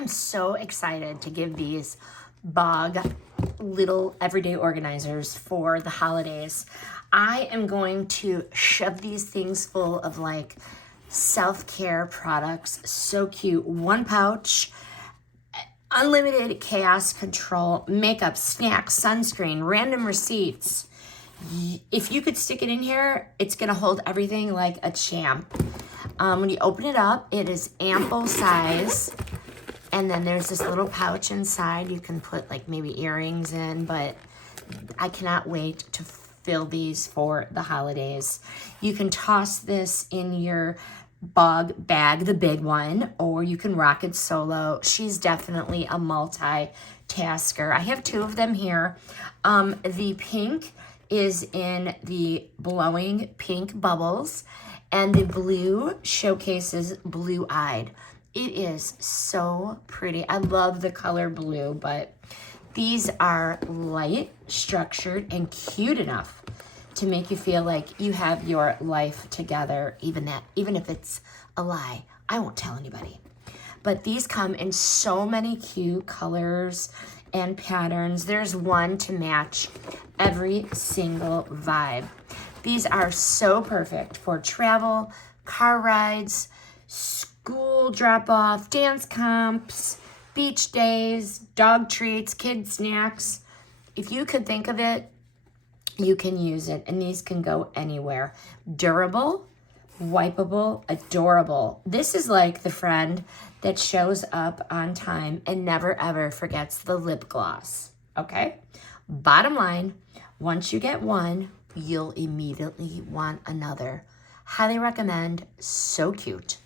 am so excited to give these BOGG little everyday organizers for the holidays. I am going to shove these things full of like self-care products. So cute. One pouch, unlimited chaos control, makeup, snacks, sunscreen, random receipts. If you could stick it in here, it's gonna hold everything like a champ. When you open it up, it is ample size. And then there's this little pouch inside. You can put like maybe earrings in, but I cannot wait to fill these for the holidays. You can toss this in your BOGG bag, the big one, or you can rock it solo. She's definitely a multitasker. I have two of them here. The pink is in the blowing pink bubbles, and the blue showcases blue-eyed. It is so pretty. I love the color blue, but these are light, structured, and cute enough to make you feel like you have your life together, even if it's a lie. I won't tell anybody. But these come in so many cute colors and patterns. There's one to match every single vibe. These are so perfect for travel, car rides, school drop-off, dance comps, beach days, dog treats, kid snacks. If you could think of it, you can use it, and these can go anywhere. Durable, wipeable, adorable. This is like the friend that shows up on time and never ever forgets the lip gloss, okay? Bottom line, once you get one, you'll immediately want another. Highly recommend, so cute.